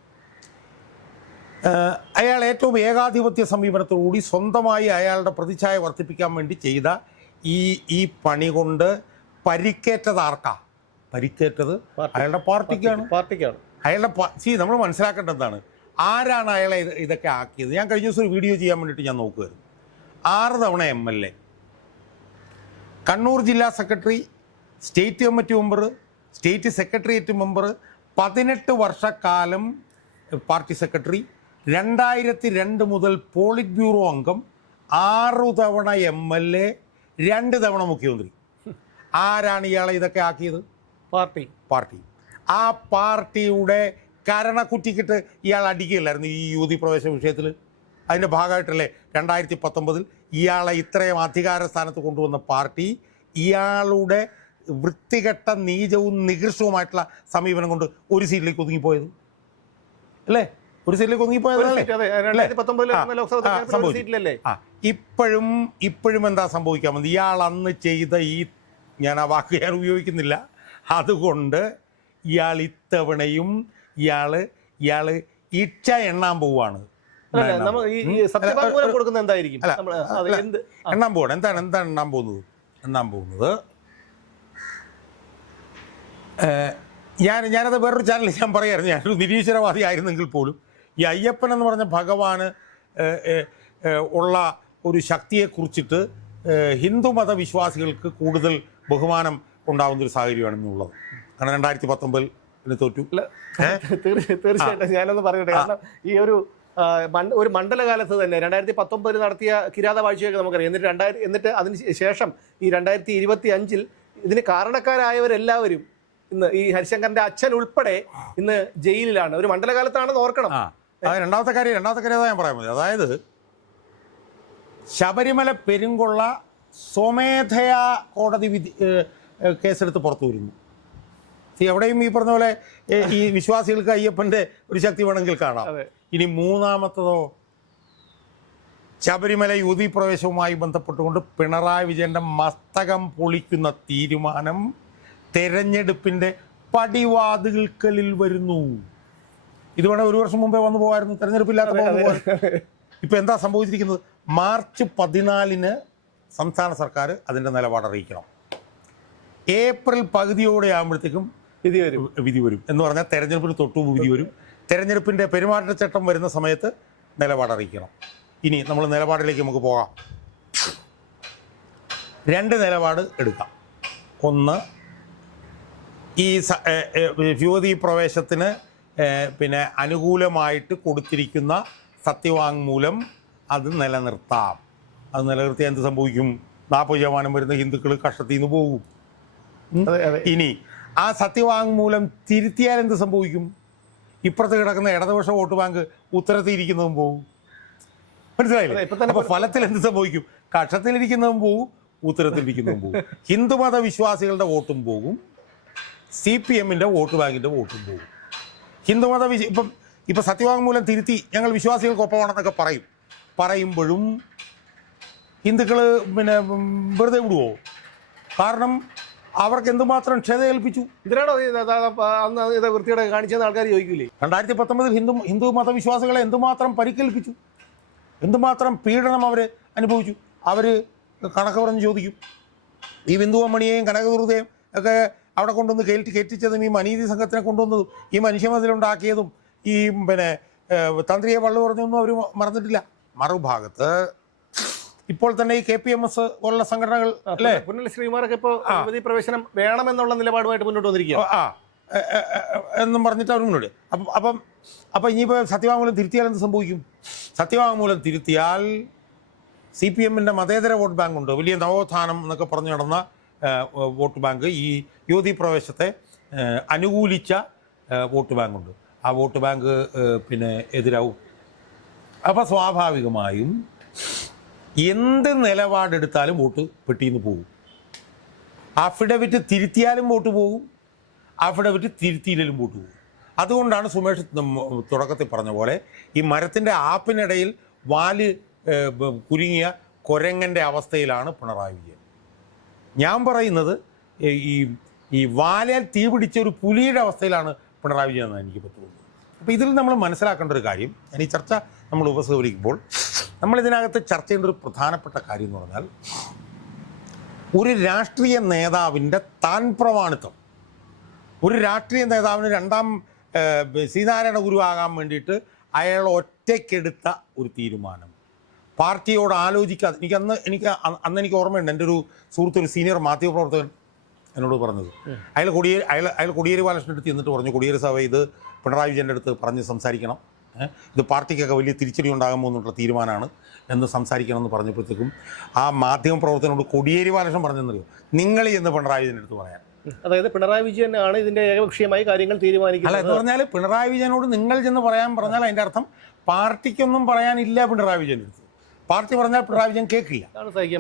Speaker 1: അയാൾ ഏറ്റവും ഏകാധിപത്യ സമീപനത്തോടുകൂടി സ്വന്തമായി അയാളുടെ പ്രതിച്ഛായ വർദ്ധിപ്പിക്കാൻ വേണ്ടി ചെയ്ത ഈ ഈ പണി കൊണ്ട് പരിക്കേറ്റത് ആർക്കാ? പരിക്കേറ്റത് അയാളുടെ പാർട്ടിക്കാണ്.
Speaker 2: പാർട്ടിക്കാണ്.
Speaker 1: അയാളുടെ സി നമ്മൾ മനസ്സിലാക്കേണ്ടത് എന്താണ്? ആരാണ് അയാളെ ഇതൊക്കെ ആക്കിയത്? ഞാൻ കഴിഞ്ഞ ദിവസം ഒരു വീഡിയോ ചെയ്യാൻ വേണ്ടിയിട്ട് ഞാൻ നോക്കുമായിരുന്നു ആറ് തവണ എം എൽ എ കണ്ണൂർ ജില്ലാ secretary state committee member state secretariat member പതിനെട്ട് വർഷക്കാലം പാർട്ടി സെക്രട്ടറി രണ്ടായിരത്തി രണ്ട് മുതൽ പോളിറ്റ് ബ്യൂറോ അംഗം ആറു തവണ എം എൽ എ രണ്ട് തവണ മുഖ്യമന്ത്രി. ആരാണ് ഇയാളെ ഇതൊക്കെ ആക്കിയത്?
Speaker 2: പാർട്ടി.
Speaker 1: പാർട്ടി. ആ പാർട്ടിയുടെ കരണക്കുറ്റിക്കിട്ട് ഇയാൾ അടിക്കുകയില്ലായിരുന്നു ഈ യുവതി പ്രവേശന വിഷയത്തിൽ അതിന്റെ ഭാഗമായിട്ടല്ലേ രണ്ടായിരത്തി പത്തൊമ്പതിൽ ഇയാളെ ഇത്രയും അധികാര സ്ഥാനത്ത് കൊണ്ടുവന്ന പാർട്ടി ഇയാളുടെ വൃത്തികെട്ട നീചവും നികൃഷ്ടവുമായിട്ടുള്ള സമീപനം കൊണ്ട് ഒരു സീറ്റിലേക്ക് ഒതുങ്ങിപ്പോയത്. അല്ലേ? ഒരു സീറ്റിലേക്ക്
Speaker 2: ഒതുങ്ങിപ്പോയത്
Speaker 1: ഒതുങ്ങിപ്പോയതല്ലേ ഇപ്പോഴും ഇപ്പോഴും എന്താ സംഭവിക്കാൻ പോകുന്നത് ഇയാൾ അന്ന് ചെയ്ത ഈ ഞാൻ ആ വാക്ക് ഞാൻ ഉപയോഗിക്കുന്നില്ല. അതുകൊണ്ട് ഇയാൾ ഇത്തവണയും ഇയാൾ ഇയാൾ ഇച്ച എണ്ണാൻ പോവാണ്.
Speaker 2: കൊടുക്കുന്നത് എന്തായിരിക്കും?
Speaker 1: എണ്ണാൻ പോവാണ്. എന്താണ് എന്താണ് എണ്ണാൻ പോകുന്നത്? എണ്ണാൻ പോകുന്നത് ഞാൻ ഞാനത് വേറൊരു ചാനലിൽ ഞാൻ പറയായിരുന്നു. ഞാനൊരു നിരീശ്വരവാദി ആയിരുന്നെങ്കിൽ പോലും ഈ അയ്യപ്പൻ എന്ന് പറഞ്ഞ ഭഗവാന് ഉള്ള ഒരു ശക്തിയെക്കുറിച്ചിട്ട് ഹിന്ദുമത വിശ്വാസികൾക്ക് കൂടുതൽ ബഹുമാനം ഉണ്ടാകുന്ന ഒരു സാഹചര്യമാണ് ഇന്നുള്ളത്. കാരണം രണ്ടായിരത്തി പത്തൊമ്പതിൽ ഇതിന് തോറ്റു.
Speaker 2: തീർച്ചയായിട്ടും ഞാനൊന്ന് പറയട്ടെ. കാരണം ഈ ഒരു ഒരു മണ്ഡലകാലത്ത് തന്നെ രണ്ടായിരത്തി പത്തൊമ്പതിൽ നടത്തിയ കിരാത വാഴ്ചയൊക്കെ നമുക്കറിയാം. എന്നിട്ട് രണ്ടായിരത്തി എന്നിട്ട് അതിന് ശേഷം ഈ രണ്ടായിരത്തി ഇരുപത്തി അഞ്ചിൽ ഇതിന് കാരണക്കാരായവരെല്ലാവരും ഇന്ന് ഈ ഹരിശങ്കറിന്റെ അച്ഛൻ ഉൾപ്പെടെ ഇന്ന് ജയിലിലാണ്. ഒരു മണ്ഡലകാലത്താണെന്ന് ഓർക്കണം.
Speaker 1: രണ്ടാമത്തെ കാര്യം രണ്ടാമത്തെ കാര്യം ഞാൻ പറയാൻ മതി അതായത് ശബരിമല പെരുങ്കൊള്ള സ്വമേധയാ കോടതി വിധി കേസെടുത്ത് പുറത്തു വരുന്നു എവിടെയും ഈ പറഞ്ഞ പോലെ ഈ വിശ്വാസികൾക്ക് അയ്യപ്പന്റെ ഒരു ശക്തി വേണമെങ്കിൽ കാണാം. ഇനി മൂന്നാമത്തതോ ശബരിമല യുവതി പ്രവേശവുമായി ബന്ധപ്പെട്ടുകൊണ്ട് പിണറായി വിജയന്റെ മസ്തകം പൊളിക്കുന്ന തീരുമാനം തെരഞ്ഞെടുപ്പിന്റെ പടിവാതിൽക്കലിൽ വരുന്നു. ഇത് വേണേ ഒരു വർഷം മുമ്പേ വന്നു പോകായിരുന്നു തെരഞ്ഞെടുപ്പില്ലാത്ത ഇപ്പൊ എന്താ സംഭവിച്ചിരിക്കുന്നത്? മാർച്ച് പതിനാലിന് സംസ്ഥാന സർക്കാർ അതിന്റെ നിലപാട് അറിയിക്കണം. ഏപ്രിൽ പകുതിയോടെ ആകുമ്പോഴത്തേക്കും
Speaker 2: വിധി വരും.
Speaker 1: വിധി വരും. എന്ന് പറഞ്ഞാൽ തെരഞ്ഞെടുപ്പിന് തൊട്ടു വിധി വരും. തെരഞ്ഞെടുപ്പിന്റെ പെരുമാറ്റച്ചട്ടം വരുന്ന സമയത്ത് നിലപാടറിയിക്കണം ഇനി നമ്മൾ നിലപാടിലേക്ക് നമുക്ക് പോകാം. രണ്ട് നിലപാട് എടുക്കാം. ഒന്ന് ഈ യുവതി പ്രവേശത്തിന് പിന്നെ അനുകൂലമായിട്ട് കൊടുത്തിരിക്കുന്ന സത്യവാങ്മൂലം അത് നിലനിർത്താം. അത് നിലനിർത്തിയാൽ എന്ത് സംഭവിക്കും? നാൽപ്പത് ശതമാനം വരുന്ന ഹിന്ദുക്കൾ കഷ്ടത്തിൽ നിന്ന് പോകും ഇനി ആ സത്യവാങ്മൂലം തിരുത്തിയാൽ എന്ത് സംഭവിക്കും? ഇപ്പുറത്ത് കിടക്കുന്ന ഇടതുപക്ഷ വോട്ട് ബാങ്ക് ഉത്തരത്തിയിരിക്കുന്നതും പോകും മനസ്സിലായില്ലേ? അപ്പൊ ഫലത്തിൽ എന്ത് സംഭവിക്കും? കക്ഷത്തിലിരിക്കുന്നതും പോകും ഉത്തരത്തിലിരിക്കുന്നതും പോകും ഹിന്ദുമത വിശ്വാസികളുടെ വോട്ടും പോകും സി പി എമ്മിന്റെ വോട്ട് ബാങ്കിന്റെ വോട്ടും പോകും. ഹിന്ദുമത വിശ ഇപ്പം ഇപ്പം സത്യവാങ്മൂലം തിരുത്തി ഞങ്ങൾ വിശ്വാസികൾക്കൊപ്പമാണെന്നൊക്കെ പറയും. പറയുമ്പോഴും ഹിന്ദുക്കൾ പിന്നെ വെറുതെ വിടുവോ? കാരണം അവർക്ക് എന്തുമാത്രം ക്ഷത ഏൽപ്പിച്ചു
Speaker 2: ഇതിനാണോ അന്ന് ഇത് വൃത്തിയോടെ കാണിച്ചെന്ന് ആൾക്കാർ ചോദിക്കില്ലേ
Speaker 1: രണ്ടായിരത്തി പത്തൊമ്പതിൽ ഹിന്ദു ഹിന്ദു മതവിശ്വാസികളെ എന്തുമാത്രം പരിക്കേൽപ്പിച്ചു? എന്തുമാത്രം പീഡനം അവർ അനുഭവിച്ചു? അവർ കണക്ക് പറഞ്ഞ് ചോദിക്കും. ഈ ബിന്ദുവമ്മണിയെയും കനകദുർഗയും ഒക്കെ അവിടെ കൊണ്ടുവന്ന് കയറ്റി കയറ്റിച്ചതും ഈ മനീതി സംഘത്തിനെ കൊണ്ടുവന്നതും ഈ മനുഷ്യമതിലുണ്ടാക്കിയതും ഈ പിന്നെ തന്ത്രിയെ വള്ളു പറഞ്ഞൊന്നും അവർ മറന്നിട്ടില്ല. മറുഭാഗത്ത് ഇപ്പോൾ തന്നെ ഈ കെ പി എം എസ് പോലുള്ള സംഘടനകൾ അല്ലേ?
Speaker 2: പുന്നല ശ്രീമാരൊക്കെ ഇപ്പോൾ യുവതി പ്രവേശനം വേണമെന്നുള്ള നിലപാടുമായിട്ട് മുന്നോട്ട് വന്നിരിക്കുക
Speaker 1: ആ എന്നും പറഞ്ഞിട്ട് അവർ മുന്നോട്ട്. അപ്പം അപ്പം അപ്പം ഇനിയിപ്പോൾ സത്യവാങ്മൂലം തിരുത്തിയാൽ എന്ത് സംഭവിക്കും? സത്യവാങ്മൂലം തിരുത്തിയാൽ സി പി എമ്മിന്റെ മതേതര വോട്ട് ബാങ്ക് ഉണ്ട്. വലിയ നവോത്ഥാനം എന്നൊക്കെ പറഞ്ഞു നടന്ന വോട്ട് ബാങ്ക് ഈ യുവതി പ്രവേശത്തെ അനുകൂലിച്ച വോട്ട് ബാങ്ക് ഉണ്ട്. ആ വോട്ട് ബാങ്ക് പിന്നെ എതിരാവും. അപ്പോൾ സ്വാഭാവികമായും എന്ത് നിലപാടെടുത്താലും വോട്ട് പെട്ടിയിൽ പോകും. അഫിഡവിറ്റ് തിരുത്തിയാലും വോട്ട് പോകും. അഫിഡവിറ്റ് തിരുത്തിയില്ലും വോട്ട് പോകും. അതുകൊണ്ടാണ് സുമേഷ് തുടക്കത്തിൽ പറഞ്ഞ പോലെ ഈ മരത്തിന്റെ ആപ്പിനിടയിൽ വാൽ കുരുങ്ങിയ കൊരങ്ങന്റെ അവസ്ഥയിലാണ് പിണറായി വിജയൻ. ഞാൻ പറയുന്നത് ഈ- ഈ വാലാൽ തീ പിടിച്ച ഒരു പുലിയുടെ അവസ്ഥയിലാണ് പിണറായി വിജയൻ എന്നാണ് എനിക്ക് തോന്നുന്നത് അപ്പോൾ ഇതിൽ നമ്മൾ മനസ്സിലാക്കേണ്ട ഒരു കാര്യം ഞാൻ ഈ ചർച്ച നമ്മൾ ഉപസംഹരിക്കുമ്പോൾ നമ്മൾ ഇതിനകത്ത് ചർച്ച ചെയ്യേണ്ട ഒരു പ്രധാനപ്പെട്ട കാര്യം എന്ന് പറഞ്ഞാൽ ഒരു രാഷ്ട്രീയ നേതാവിന്റെ താൻ പ്രമാണിത്വം. ഒരു രാഷ്ട്രീയ നേതാവിന് രണ്ടാം ശ്രീനാരായണ ഗുരു ആകാൻ വേണ്ടിയിട്ട് അയാൾ ഒറ്റയ്ക്കെടുത്ത ഒരു തീരുമാനം. പാർട്ടിയോട് ആലോചിക്കാതെ എനിക്ക് അന്ന് എനിക്ക് അന്ന് എനിക്ക് ഓർമ്മയുണ്ട് എന്റെ ഒരു സുഹൃത്ത് ഒരു സീനിയർ മാധ്യമപ്രവർത്തകൻ എന്നോട് പറഞ്ഞത്. അയാൾ കൊടിയേരി അയാൾ അയാൾ കൊടിയേരി ബാലകൃഷ്ണൻ എടുത്ത് എന്നിട്ട് പറഞ്ഞു കൊടിയേരി സഭ ഇത് പിണറായി വിജയന്റെ അടുത്ത് പറഞ്ഞ് സംസാരിക്കണം. ഇത് പാർട്ടിക്കൊക്കെ വലിയ തിരിച്ചടി ഉണ്ടാകുമോ പോകുന്നുള്ള തീരുമാനമാണ് എന്ന് സംസാരിക്കണം എന്ന് പറഞ്ഞപ്പോഴത്തേക്കും ആ മാധ്യമപ്രവർത്തനോട് കൊടിയേരി ബാലകൃഷ്ണൻ പറഞ്ഞെന്നറിയോ? നിങ്ങൾ എന്ന് പിണറായി വിജയന്റെ അടുത്ത് പറയാൻ.
Speaker 2: അതായത് പിണറായി വിജയൻ ആണ് ഇതിന്റെ ഏകപക്ഷീയമായി കാര്യങ്ങൾ
Speaker 1: അല്ല
Speaker 2: തീരുമാനിക്കുന്നത്
Speaker 1: എന്ന് പറഞ്ഞാൽ പിണറായി വിജയനോട് നിങ്ങൾ ചെന്ന് പറയാൻ പറഞ്ഞാൽ അതിന്റെ അർത്ഥം പാർട്ടിക്കൊന്നും പറയാനില്ല പിണറായി വിജയൻ അടുത്ത്. പാർട്ടി പറഞ്ഞാൽ പിണറായി വിജയൻ കേൾക്കില്ല.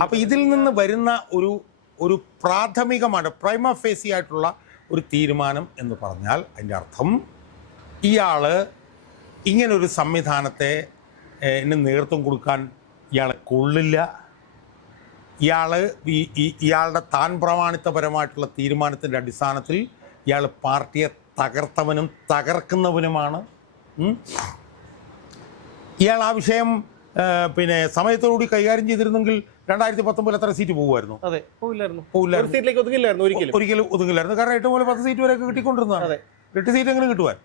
Speaker 1: അപ്പൊ ഇതിൽ നിന്ന് വരുന്ന ഒരു ഒരു പ്രാഥമികമാണ് പ്രൈമ ഫേസി ആയിട്ടുള്ള ഒരു തീരുമാനം എന്ന് പറഞ്ഞാൽ അതിന്റെ അർത്ഥം ഇയാൾ ഇങ്ങനൊരു സംവിധാനത്തെ എന്നെ നേതൃത്വം കൊടുക്കാൻ ഇയാളെ കൊള്ളില്ല. ഇയാൾ ഇയാളുടെ താൻ പ്രമാണിത്തപരമായിട്ടുള്ള തീരുമാനത്തിന്റെ അടിസ്ഥാനത്തിൽ ഇയാൾ പാർട്ടിയെ തകർത്തവനും തകർക്കുന്നവനുമാണ്. ഇയാൾ ആ വിഷയം പിന്നെ സമയത്തോടുകൂടി കൈകാര്യം ചെയ്തിരുന്നെങ്കിൽ രണ്ടായിരത്തി പത്തൊമ്പതിൽ എത്ര സീറ്റ് പോകുമായിരുന്നു
Speaker 2: അതെ പോകില്ലായിരുന്നു സീറ്റിലേക്ക് ഒതുങ്ങില്ലായിരുന്നു ഒരിക്കലും.
Speaker 1: ഒരിക്കലും ഒതുങ്ങില്ലായിരുന്നു. കാരണം ഏറ്റവും പോലെ പത്ത് സീറ്റ് വരെയൊക്കെ കിട്ടിക്കൊണ്ടിരുന്നതാണ്. എട്ട് സീറ്റ് എങ്ങനെ കിട്ടുവാൻ.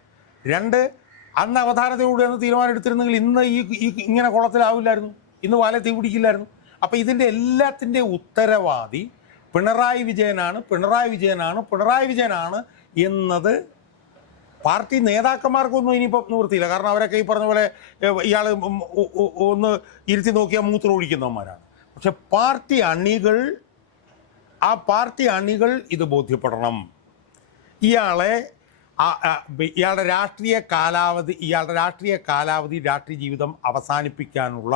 Speaker 1: രണ്ട് അന്ന് അവധാനതയോടെ അന്ന് തീരുമാനം എടുത്തിരുന്നെങ്കിൽ ഇന്ന് ഈ ഇങ്ങനെ കുളത്തിലാവില്ലായിരുന്നു ഇന്ന് വാല തീ പിടിക്കില്ലായിരുന്നു. അപ്പോൾ ഇതിന്റെ എല്ലാത്തിന്റെ ഉത്തരവാദി പിണറായി വിജയനാണ് പിണറായി വിജയനാണ് പിണറായി വിജയനാണ് എന്നത് പാർട്ടി നേതാക്കന്മാർക്കൊന്നും ഇനിയിപ്പോൾ നിവൃത്തിയില്ല. കാരണം അവരൊക്കെ ഈ പറഞ്ഞ പോലെ ഇയാൾ ഒന്ന് ഇരുത്തി നോക്കിയാൽ മൂത്രം ഒഴിക്കുന്നവന്മാരാണ്. പക്ഷെ പാർട്ടി അണികൾ ആ പാർട്ടി അണികൾ ഇത് ബോധ്യപ്പെടണം. ഇയാളെ ഇയാളുടെ രാഷ്ട്രീയ കാലാവധി ഇയാളുടെ രാഷ്ട്രീയ കാലാവധി രാഷ്ട്രീയ ജീവിതം അവസാനിപ്പിക്കാനുള്ള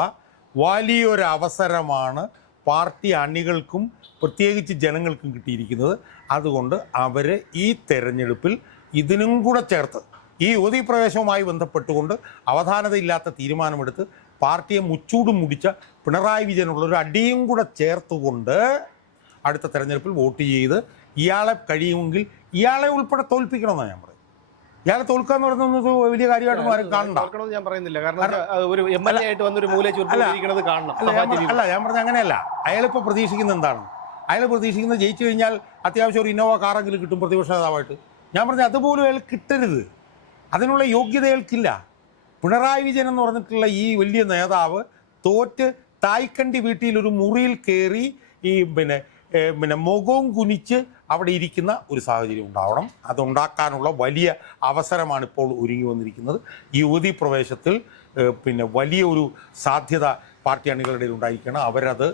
Speaker 1: വലിയൊരു അവസരമാണ് പാർട്ടി അണികൾക്കും പ്രത്യേകിച്ച് ജനങ്ങൾക്കും കിട്ടിയിരിക്കുന്നത്. അതുകൊണ്ട് അവർ ഈ തെരഞ്ഞെടുപ്പിൽ ഇതിനും കൂടെ ചേർത്ത് ഈ യുവതി പ്രവേശവുമായി ബന്ധപ്പെട്ടുകൊണ്ട് അവധാനതയില്ലാത്ത തീരുമാനമെടുത്ത് പാർട്ടിയെ മുച്ചൂടും മുടിച്ച പിണറായി വിജയനുള്ള ഒരു അടിയും കൂടെ ചേർത്തുകൊണ്ട് അടുത്ത തെരഞ്ഞെടുപ്പിൽ വോട്ട് ചെയ്ത് ഇയാളെ കഴിയുമെങ്കിൽ ഇയാളെ ഉൾപ്പെടെ തോൽപ്പിക്കണമെന്നാണ് ഞാൻ പറയുന്നത്. ഇയാളെ തോൽക്കുക എന്ന് പറയുന്നത് വലിയ കാര്യമായിട്ടൊന്നും ആരും കാണണ്ട.
Speaker 2: ഞാൻ പറയുന്നില്ല. കാരണം ഒരു എം എൽ എ ആയിട്ട് വന്നൊരു മൂല ചുരുട്ടിരിക്കുന്നത് കാണണം.
Speaker 1: അല്ല ഞാൻ പറഞ്ഞ- അങ്ങനെയല്ല. അയാളിപ്പോൾ പ്രതീക്ഷിക്കുന്നത് എന്താണ്? അയാൾ പ്രതീക്ഷിക്കുന്നത് ജയിച്ചു കഴിഞ്ഞാൽ അത്യാവശ്യം ഒരു ഇന്നോവ കാറെങ്കിലും കിട്ടും പ്രതിപക്ഷ നേതാവായിട്ട്. ഞാൻ പറഞ്ഞ അതുപോലും അയാൾ കിട്ടരുത്. അതിനുള്ള യോഗ്യത അയാൾക്കില്ല. പിണറായി വിജയൻ എന്ന് പറഞ്ഞിട്ടുള്ള ഈ വലിയ നേതാവ് തോറ്റ് തായ്ക്കണ്ടി വീട്ടിൽ ഒരു മുറിയിൽ കയറി ഈ പിന്നെ പിന്നെ മുഖവും കുനിച്ച് അവിടെ ഇരിക്കുന്ന ഒരു സാഹചര്യം ഉണ്ടാവണം. അതുണ്ടാക്കാനുള്ള വലിയ അവസരമാണ് ഇപ്പോൾ ഒരുങ്ങി വന്നിരിക്കുന്നത്. ഈ യുവതി പ്രവേശത്തിൽ പിന്നെ വലിയ ഒരു സാധ്യത പാർട്ടി അണികളുടെ ഉണ്ടായിരിക്കണം. അവരത്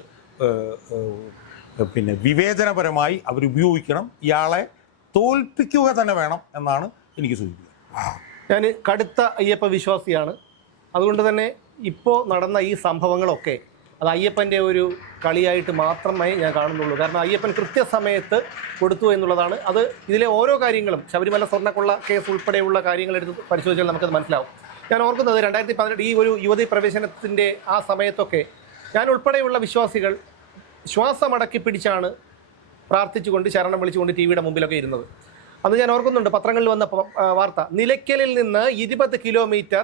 Speaker 1: പിന്നെ വിവേചനപരമായി അവരുപയോഗിക്കണം ഇയാളെ തോൽപ്പിക്കുക തന്നെ വേണം എന്നാണ് എനിക്ക് സൂചിപ്പിക്കുന്നത്.
Speaker 2: ഞാൻ കടുത്ത അയ്യപ്പ വിശ്വാസിയാണ് അതുകൊണ്ട് തന്നെ ഇപ്പോൾ നടന്ന ഈ സംഭവങ്ങളൊക്കെ അത് അയ്യപ്പന്റെ ഒരു കളിയായിട്ട് മാത്രമേ ഞാൻ കാണുന്നുള്ളൂ. കാരണം അയ്യപ്പൻ കൃത്യസമയത്ത് കൊടുത്തു എന്നുള്ളതാണ്. അത് ഇതിലെ ഓരോ കാര്യങ്ങളും ശബരിമല സ്വർണക്കുള്ള കേസ് ഉൾപ്പെടെയുള്ള കാര്യങ്ങൾ എടുത്ത് പരിശോധിച്ചാൽ നമുക്കത് മനസ്സിലാവും. ഞാൻ ഓർക്കുന്നത് രണ്ടായിരത്തി പതിനെട്ട് ഈ ഒരു യുവതി പ്രവേശനത്തിന്റെ ആ സമയത്തൊക്കെ ഞാൻ ഉൾപ്പെടെയുള്ള വിശ്വാസികൾ ശ്വാസമടക്കി പിടിച്ചാണ് പ്രാർത്ഥിച്ചുകൊണ്ട് ശരണം വിളിച്ചുകൊണ്ട് ടി വിയുടെ മുമ്പിലൊക്കെ ഇരുന്നത്. അന്ന് ഞാൻ ഓർക്കുന്നുണ്ട് പത്രങ്ങളിൽ വന്ന വാർത്ത. നിലയ്ക്കലിൽ നിന്ന് ഇരുപത് കിലോമീറ്റർ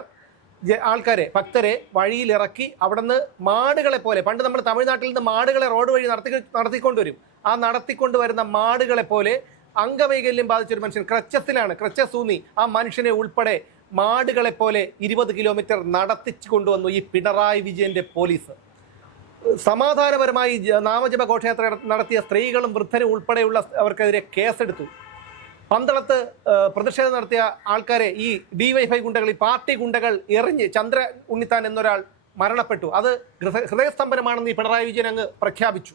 Speaker 2: ആൾക്കാരെ ഭക്തരെ വഴിയിലിറക്കി അവിടുന്ന് മാടുകളെ പോലെ പണ്ട് നമ്മൾ തമിഴ്നാട്ടിൽ നിന്ന് മാടുകളെ റോഡ് വഴി നടത്തി നടത്തിക്കൊണ്ടുവരും. ആ നടത്തിക്കൊണ്ടുവരുന്ന മാടുകളെ പോലെ അംഗവൈകല്യം ബാധിച്ചൊരു മനുഷ്യൻ ക്രച്ചത്തിലാണ് ക്രച്ചസൂന്നി. ആ മനുഷ്യനെ ഉൾപ്പെടെ മാടുകളെ പോലെ ഇരുപത് കിലോമീറ്റർ നടത്തിച്ചു കൊണ്ടുവന്നു ഈ പിണറായി വിജയന്റെ പോലീസ്. സമാധാനപരമായി നാമജപ ഘോഷയാത്ര നട- നടത്തിയ സ്ത്രീകളും വൃദ്ധരും ഉൾപ്പെടെയുള്ള അവർക്കെതിരെ കേസെടുത്തു. പന്തളത്ത് പ്രതിഷേധം നടത്തിയ ആൾക്കാരെ ഈ ഡിവൈഫൈ ഗുണ്ടകൾ ഈ പാർട്ടി ഗുണ്ടകൾ എറിഞ്ഞ് ചന്ദ്ര ഉണ്ണിത്താൻ എന്നൊരാൾ മരണപ്പെട്ടു. അത് ഹൃദയസ്തംഭനമാണെന്ന് ഈ പിണറായി വിജയൻ അങ്ങ് പ്രഖ്യാപിച്ചു.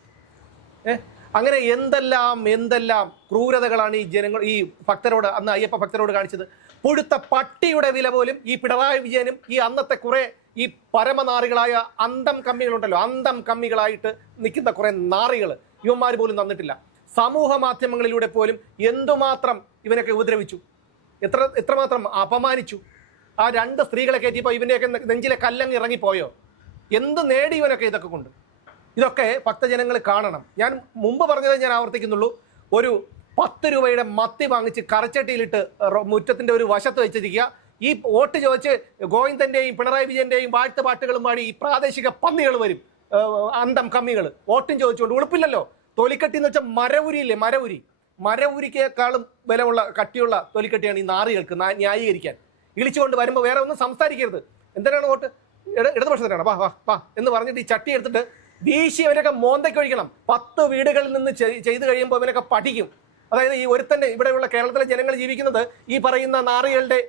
Speaker 2: ഏ? അങ്ങനെ എന്തെല്ലാം എന്തെല്ലാം ക്രൂരതകളാണ് ഈ ജനങ്ങൾ ഈ ഭക്തരോട് അന്ന് അയ്യപ്പ ഭക്തരോട് കാണിച്ചത്? പൊഴുത്ത പട്ടിയുടെ വില പോലും ഈ പിണറായി വിജയനും ഈ അന്നത്തെ കുറെ ഈ പരമനാറികളായ അന്തം കമ്മികളുണ്ടല്ലോ അന്തം കമ്മികളായിട്ട് നിൽക്കുന്ന കുറെ നാറികൾ ഇവന്മാർ പോലും തന്നിട്ടില്ല. സമൂഹ മാധ്യമങ്ങളിലൂടെ പോലും എന്തുമാത്രം ഇവനൊക്കെ ഉപദ്രവിച്ചു? എത്ര എത്രമാത്രം അപമാനിച്ചു? ആ രണ്ട് സ്ത്രീകളെ കയറ്റിയപ്പോൾ ഇവന്റെയൊക്കെ നെഞ്ചിലെ കല്ലങ്ങ് ഇറങ്ങിപ്പോയോ? എന്ത് നേടി ഇവനൊക്കെ ഇതൊക്കെ കൊണ്ട്? ഇതൊക്കെ ഭക്തജനങ്ങൾ കാണണം. ഞാൻ മുമ്പ് പറഞ്ഞത് ഞാൻ ആവർത്തിക്കുന്നുള്ളൂ. ഒരു പത്ത് രൂപയുടെ മത്തി വാങ്ങിച്ച് കറച്ചട്ടിയിലിട്ട് മുറ്റത്തിന്റെ ഒരു വശത്ത് വെച്ചിരിക്കുക. ഈ വോട്ട് ചോദിച്ച് ഗോവിന്ദന്റെയും പിണറായി വിജയന്റെയും വാഴ്ത്ത് പാട്ടുകളും പാടി ഈ പ്രാദേശിക പന്നികൾ വരും. അന്തം കമ്മികൾ. വോട്ടും ചോദിച്ചുകൊണ്ട് ഉളുപ്പില്ലല്ലോ. തൊലിക്കട്ടി എന്ന് വെച്ചാൽ മരവുരിയില്ലേ മരവുരി. മരവുരിക്കേക്കാളും ബലമുള്ള കട്ടിയുള്ള തൊലിക്കട്ടിയാണ് ഈ നാറികൾക്ക് ന്യായീകരിക്കാൻ. ഇളിച്ചുകൊണ്ട് വരുമ്പോൾ വേറെ ഒന്നും സംസാരിക്കരുത്. എന്തിനാണ് വോട്ട്? ഇട- ഇടതുപക്ഷത്തിനാണ്. വാ വാ വാ എന്ന് പറഞ്ഞിട്ട് ഈ ചട്ടി എടുത്തിട്ട് വീശി അവരൊക്കെ മോന്തയ്ക്ക് ഒഴിക്കണം. പത്ത് വീടുകളിൽ നിന്ന് ചെയ്തു കഴിയുമ്പോൾ അവനൊക്കെ പഠിക്കും. അതായത് ഈ ഒരുത്തന്നെ ഇവിടെയുള്ള കേരളത്തിലെ ജനങ്ങൾ ജീവിക്കുന്നത് ഈ പറയുന്ന നാറികളുടെ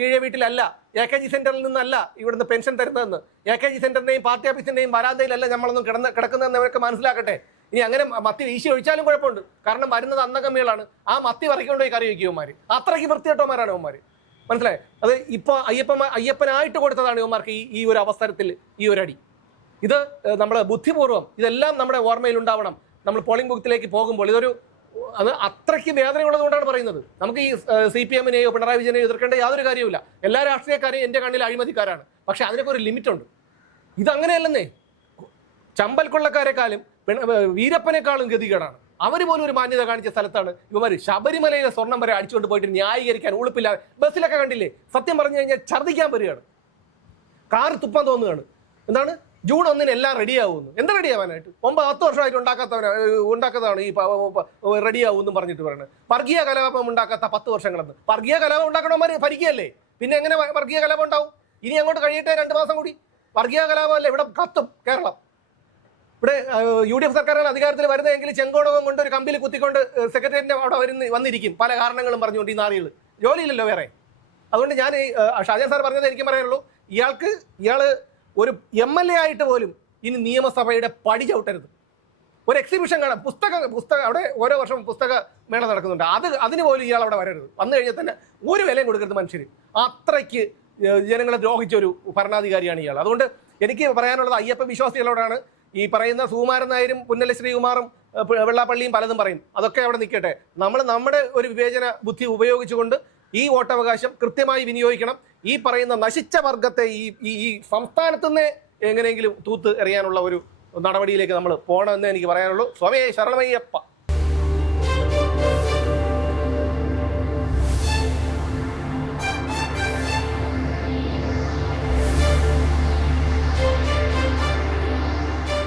Speaker 2: കീഴെ വീട്ടിലല്ല. എ കെ ജി സെന്ററിൽ നിന്നല്ല ഇവിടുന്ന് പെൻഷൻ തരുന്നതെന്ന്. എ കെ ജി സെന്ററിന്റെയും പാർട്ടി ഓഫീസിന്റെയും വരാന്തയിലല്ല നമ്മളൊന്നും കിടന്ന് കിടക്കുന്നതെന്ന് അവരൊക്കെ മനസ്സിലാക്കട്ടെ. ഇനി അങ്ങനെ മത്തി വീശി ഒഴിച്ചാലും കുഴപ്പമുണ്ട്. കാരണം വരുന്നത് അന്നകമ്മികളാണ് ആ മത്തി വറക്കൊണ്ട് പോയി കറി വയ്ക്കുമാര് അത്രയ്ക്ക് വൃത്തിയട്ടോമാരാണ് ഇവന്മാര്. മനസ്സിലായി? അത് ഇപ്പൊ അയ്യപ്പ അയ്യപ്പനായിട്ട് കൊടുത്തതാണ് ഇവന്മാർക്ക് ഈ ഈ ഒരു അവസരത്തിൽ ഈ ഒരു അടി. ഇത് നമ്മൾ ബുദ്ധിപൂർവം ഇതെല്ലാം നമ്മുടെ ഓർമ്മയിൽ ഉണ്ടാവണം. നമ്മൾ പോളിംഗ് ബുക്കിലേക്ക് പോകുമ്പോൾ ഇതൊരു അത് അത്രയ്ക്ക് വേദനയുള്ളതുകൊണ്ടാണ് പറയുന്നത്. നമുക്ക് ഈ സി പി എമ്മിനെയോ പിണറായി വിജയനെയോ എതിർക്കേണ്ട യാതൊരു കാര്യവുമില്ല. എല്ലാ രാഷ്ട്രീയക്കാരെയും എന്റെ കണ്ണിൽ അഴിമതിക്കാരാണ്. പക്ഷെ അതിനൊക്കെ ഒരു ലിമിറ്റ് ഉണ്ട് ഇതങ്ങനെയല്ലെന്നേ. ചമ്പൽ കൊള്ളക്കാരെക്കാളും വീരപ്പനേക്കാളും ഗതികേടാണ്. അവർ പോലും ഒരു മാന്യത കാണിച്ച സ്ഥലത്താണ് ഇവർ ശബരിമലയിലെ സ്വർണം വരെ അടിച്ചുകൊണ്ട് പോയിട്ട് ന്യായീകരിക്കാൻ ഉളുപ്പില്ലാതെ ബസ്സിലൊക്കെ കണ്ടില്ലേ? സത്യം പറഞ്ഞു കഴിഞ്ഞാൽ ഛർദ്ദിക്കാൻ വരികയാണ്. കാർ തുപ്പാൻ തോന്നുകയാണ്. എന്താണ്? ജൂൺ ഒന്നിന് എല്ലാം റെഡിയാവുന്നു എന്താ റെഡിയാവാനായിട്ട്? ഒമ്പത് പത്ത് വർഷമായിട്ട് ഉണ്ടാക്കാത്തവന ഉണ്ടാക്കാത്തതാണ് ഈ റെഡിയാവും എന്ന് പറഞ്ഞിട്ട് പറയുന്നത് വർഗീയ കലാപം ഉണ്ടാക്കാത്ത പത്ത് വർഷങ്ങളെന്ന്. വർഗീയ കലാപം ഉണ്ടാക്കണമാർ ഭരിക്കുകയല്ലേ? പിന്നെ എങ്ങനെ വർഗീയ കലാപം ഉണ്ടാവും? ഇനി അങ്ങോട്ട് കഴിയട്ടെ രണ്ട് മാസം കൂടി? വർഗീയ കലാപമല്ലേ? ഇവിടെ കത്തും കേരളം. ഇവിടെ യു ഡി എഫ് സർക്കാരാണ് അധികാരത്തിൽ വരുന്നതെങ്കിൽ ചെങ്കോണവും കൊണ്ട് ഒരു കമ്പിൽ കുത്തിക്കൊണ്ട് സെക്രട്ടേറിയറ്റിന്റെ അവിടെ വരുന്ന വന്നിരിക്കും. പല കാരണങ്ങളും പറഞ്ഞുകൊണ്ട് ഈ നാറികൾ. ജോലിയില്ലല്ലോ വേറെ. അതുകൊണ്ട് ഞാൻ ഷാജാൻ സാർ പറഞ്ഞത് എനിക്ക് പറയാനുള്ളൂ. ഇയാൾക്ക് ഇയാൾ ഒരു എം എൽ എ ആയിട്ട് പോലും ഇനി നിയമസഭയുടെ പടി ചവിട്ടരുത്. ഒരു എക്സിബിഷൻ കാണാം. പുസ്തക പുസ്തകം അവിടെ ഓരോ വർഷം പുസ്തക മേള നടക്കുന്നുണ്ട്. അത് അതിന് പോലും ഇയാൾ അവിടെ വരരുത്. വന്നു കഴിഞ്ഞാൽ തന്നെ ഒരു വിലയും കൊടുക്കരുത് മനുഷ്യർ അത്രയ്ക്ക് ജനങ്ങളെ ദ്രോഹിച്ച ഒരു ഭരണാധികാരിയാണ് ഇയാൾ. അതുകൊണ്ട് എനിക്ക് പറയാനുള്ളത് അയ്യപ്പ വിശ്വാസികളോടാണ്. ഈ പറയുന്ന സുകുമാരൻ നായരും പുന്നല ശ്രീകുമാറും വെള്ളാപ്പള്ളിയും പലതും പറയും. അതൊക്കെ അവിടെ നിൽക്കട്ടെ. നമ്മൾ നമ്മുടെ ഒരു വിവേചന ബുദ്ധി ഉപയോഗിച്ചുകൊണ്ട് ഈ വോട്ടവകാശം കൃത്യമായി വിനിയോഗിക്കണം. ഈ പറയുന്ന നശിച്ച വർഗത്തെ ഈ ഈ സംസ്ഥാനത്തു നിന്ന് എങ്ങനെയെങ്കിലും തൂത്ത് എറിയാനുള്ള ഒരു നടപടിയിലേക്ക് നമ്മൾ പോകണമെന്ന് എനിക്ക് പറയാനുള്ളൂ. സ്വാമിയെ ശരണമയ്യപ്പ.